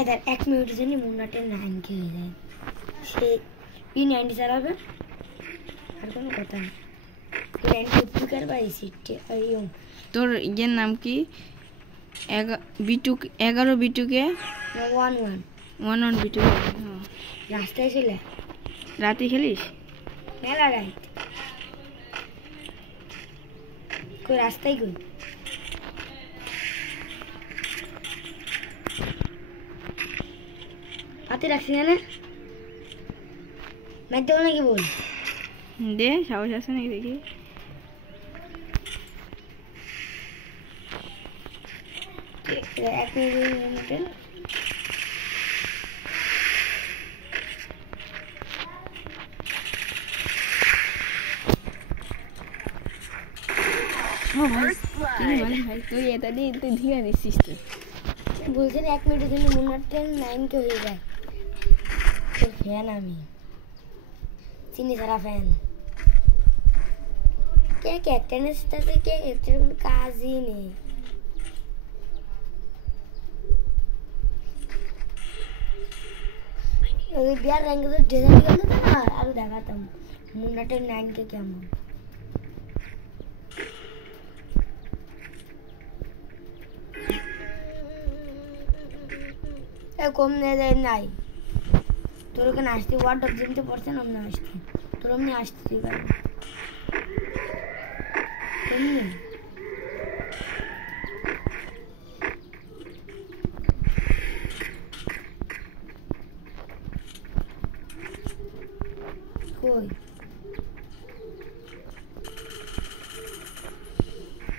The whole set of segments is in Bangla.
এদের 1 মিনিটের জন্য মুন্নাটের 9K হয়ে যায়। সে P90 চালাবে আর কোনো কথা নেই। P90 টুকার বাই সিটে আইও। তোর ইয়ের নাম কি? 11 বিটুকে 11 বিটুকে। রাস্তায় ছিল। রাতে খেলিস? মেলা রাত। কই রাস্তায় কই? হাতে রাখছি না? मैं तो नहीं बोल दे साहस আছে নাকি দেখি एक मिनट ভাই তুই এটা দিয়ে তুই ধীরে দিছিস তো বলছেন 1 মিনিটের জন্য মুন্নাটের 9K হয়ে যায় তোর ফ্যান আমি চিনি সারা ফ্যান কে ক্যাপ্টেনের সাথে কে ক্যাপ্টেনের কোনো কাজই নেই ওই বিয়ার রঙে তো ডিজাইন গেল না আর দেখাতাম মুন্নাটের 9K কেমন কম নেই দেয় নাই তোর ওখানে আসতে ওয়ার্ড অফ জিমতে পড়ছে না না আসতে তোর এমনি আসতে তুই পারবি এমনি কই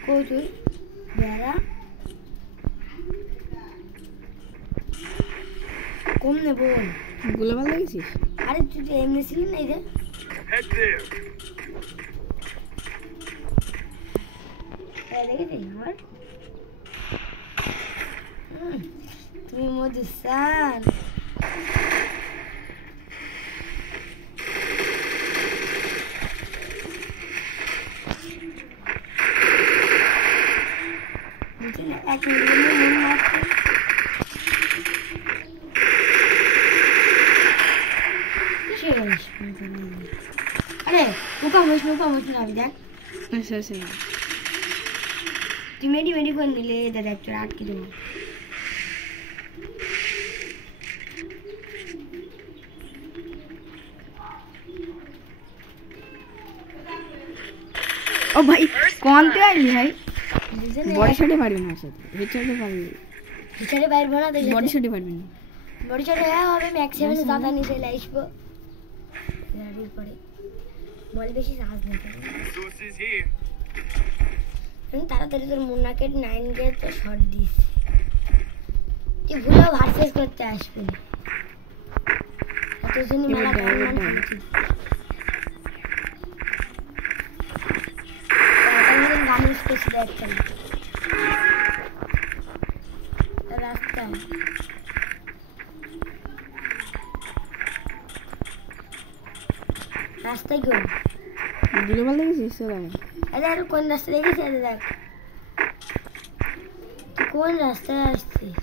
কই তুই বেড়া কম নে বল গোলামাল লাগিয়েছিস আরে তুই তো এমনি ছিলি না এই যে দেখেছিস আমার তুমি মধুসান এক মিনিট अरे मुका मस्त ना देख ऐसे तू मेडी कोण दिले दादा तुला 8 किलो ओ भाई कौन ते आई भाई बॉडी शॉट मारबी ना साथ हेडशॉट मारबी हेडशॉट বাইর বনা দে बॉडी शॉट मारबি না बॉडी शॉट হবে ম্যাক্সিমাম দাদা নিচে লাইসবো গাড়ি পড়ে মল বেশি সাহস নেই আমি তাড়াতাড়ি তোর মুন্নাকে 9K তো শট দিস তুই ভুলেও ভার্সেস করতে আসবি এত জন্য মেলা গান স্পেস দেখছেন রাস্তা রাস্তায় কোন গোলামাল লাগিয়েছিস তো আমি আরে কোন রাস্তা দেখেছিস আরে দেখ তুই কোন রাস্তায় আসছিস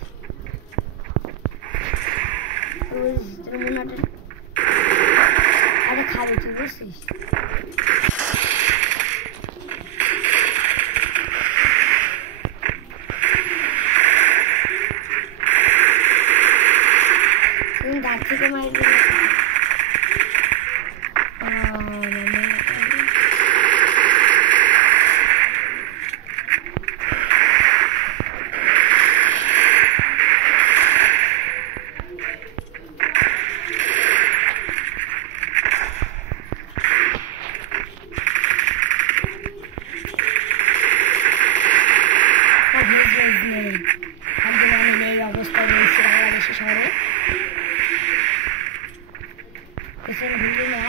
ওই তোর মুন্নাটা আরে খাবি তুই বুঝছিস তুমি গাছ থেকে মারবি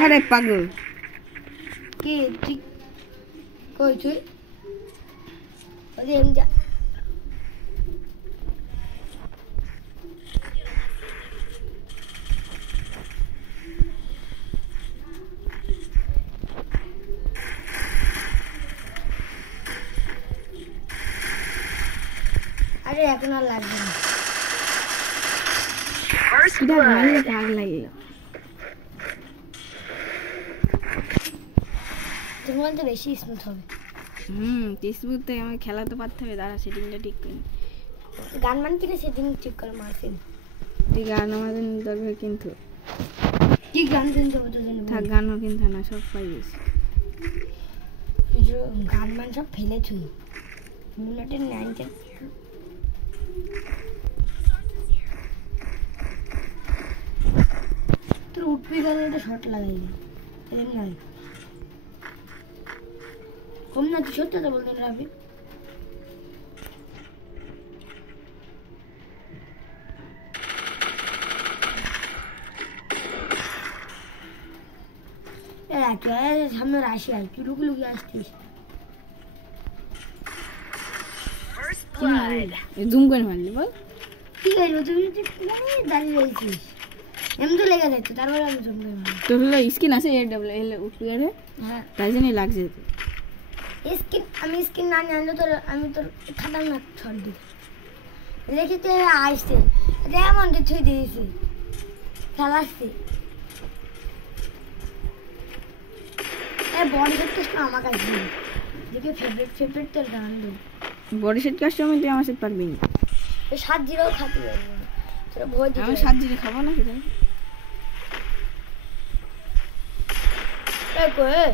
अरे पागल কি তুই কই তুই ওই এম যা আরে এখন আর লাগবে না কিটা মারলে ভাগ লাগে। তোমার তো বেশি স্মুথ হবে। টিসবুক থেকে আমার খেলা তো পারতে হবে, দাঁড়া সেটিংটা ঠিক করি। গান মান কিনে সেটিং ঠিক করে মারছেন। তুই গান আমাদের দরকার কিন্তু কি গান কিনতে হবে তোর জন্য? থাক, গানও কিনতে না, সব পাই গেছি। গান মান সব ফেলে থুই। মিনিটের 9 তোর উঠবি গেলে একটা শর্ট লাগাই এদিন নয় কম না, তুই সত্যি তো বলতেন রাবি। সামনে আসি আর তুই লুকি লুকি আসতিস। জুম করে মারলি বল। ঠিক আছে তুমি দাঁড়িয়ে রয়েছিস, এমন তো লেগে যাচ্ছে, তারপরে আমি জুম করে মারি। তোর হলো স্কিন আছে উঠে, হ্যাঁ তাই জন্যই লাগছে। আমি স্কিন না নিয়ে আনলে তোর আমি তোর খাতারনাক ছড় দিই দেখি তো আসছে এমন ছুঁই দিয়েছি খেলাচ্ছি। বডি সেট টেস্ট আমার কাছে দেখি ফেভারিট তোর গান দেব। বডি সেট কাস্টমার তুই আমার সাথে পারবি না। 7-0 খাতে পারবি না তোরা ভয় দিবি। আমি 7-0 খাবো না সেটা। এই কই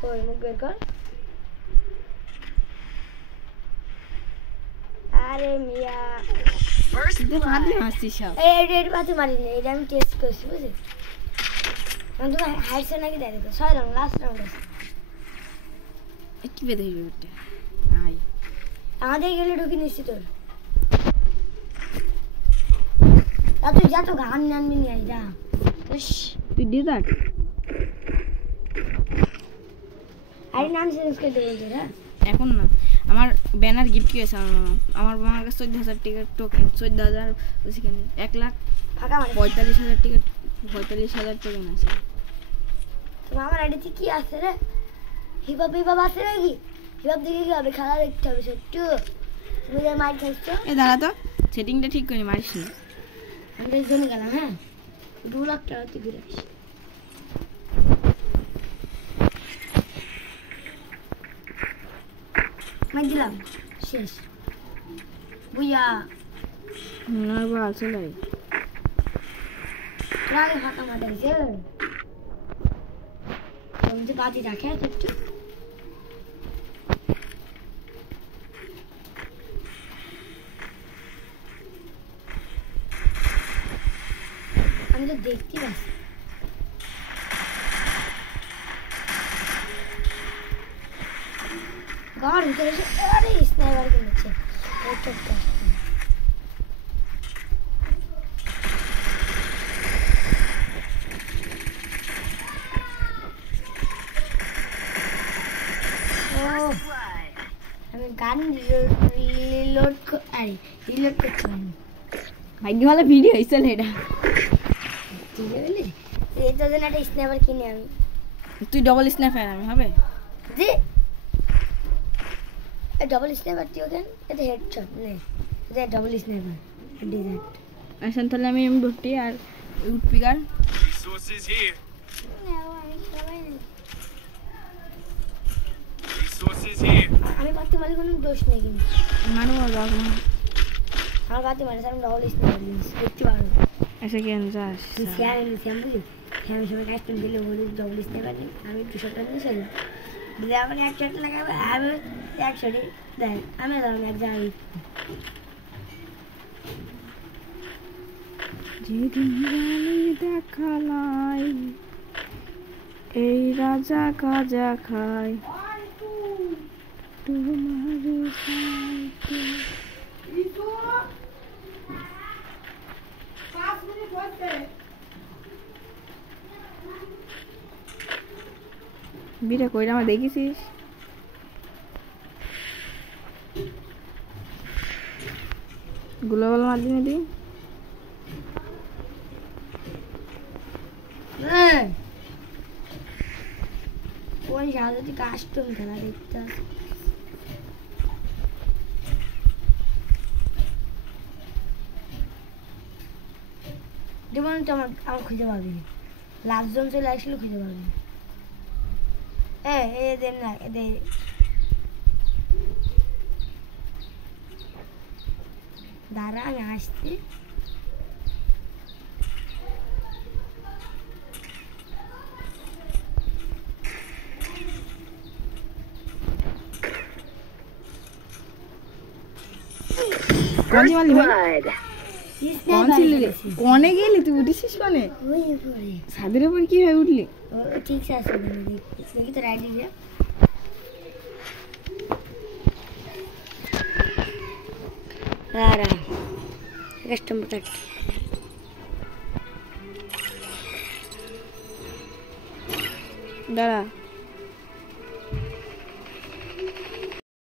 কই মুখ বের কর। আরে মিয়া তুই ফাঁদলে মারছিস সব। এই পাতে মারিনি, এটা আমি টেস্ট করছি বুঝলি। আমি তোমার হাইটসে নাকি দেয় দেখো 6 রাউন্ড লাস্ট রাউন্ড আছে। কি বেঁধে হইবে ওটা আই আমাদের গেলে ঢুকি নিচ্ছি তোর। তুই যা তো গান আনবি নিয়ে যা। তুই দিয়ে দেখ। আরে নাম চেঞ্জ করে দেবো তোর। হ্যাঁ এখন না, আমার ব্যানার গিফট কি আছে আমার মামার কাছে 14,000 টিকিট টোকেন, 14,000 সেখানে 1,45,000 টিকিট, 45,000 টোকেন আছে। তোমার আমার আইডিতে কি আছে রে? হিপহপ আছে নাকি? হিপহপ দেখে কি হবে? খেলা দেখতে হবে সত্যি। তুমি যে মাইক খাইছো এ দাঁড়া তো, সেটিংটা ঠিক করে মারিস না। আমি জেনে গেলাম। হ্যাঁ 2 লাখ টাকা তুই ঘুরে আসি। মাই দিলাম শেষ বুইয়া না বাল চলে রাগে ফাঁকা মাথা দিছে। তুমি যে বাতি রাখে একটু আমি তো দেখতে পাচ্ছি। গাড় ভিতরে এসে আরে স্নাইপার কিনেছে। আমি গান রিলোড করতে পারি। ভাগ্যমালা ভিডিও হয়েছিল এটা। ঠিক আছে এই তো দিন একটা স্নাইপার কিনে আমি। তুই ডবল স্ন্যাপার আমি হবে জি ডবল স্নাইপার তুই ওখানে এটা হেডশট নে, এটা ডবল স্নাইপার ডিজাইন। আসেন তাহলে আমি M40 আর woodpecker Resources here. Resources here. আমি বাতি মারি কোনো দোষ নেই কিন্তু মারো বাবা আমার বাতি মারি আমি ডবল স্নাইপার কিনছি দেখতে পারো। এসে কেন যাস শ্যাম বুঝলি শ্যাম সবাই কাস্টম দিলে বলি ডবল স্নাইপার নিই আমি 200 টাকা নিয়ে দিলে আমাকে 1 শট লাগাবে আমি 1 শটে দেখ আমি ধরুন এক জায়গায় যেদিন গালি দেখালাই এই রাজা কাজা খায় তোমার সাথে। বিটা কইরা আমার দেখেছিস গ্লোবাল মাধ্যমে দিই কোন সাহায্যে কাস্টম খেলা দেখতে যেমন তো আমার খুঁজে পাবি লাস্ট জন চলে আসলে খুঁজে পাবি এদের না এদের দাঁড়া আমি আসছি কোন মারলি ভাই কোন ছিলি রে কোনে গেলি তুই উঠিছিস কোনে ওই উপরে ছাদের উপর কি হয়ে উঠলি ও ঠিক আছে দেখি তো রাইট দিকে কাস্টমার কাট দাঁড়া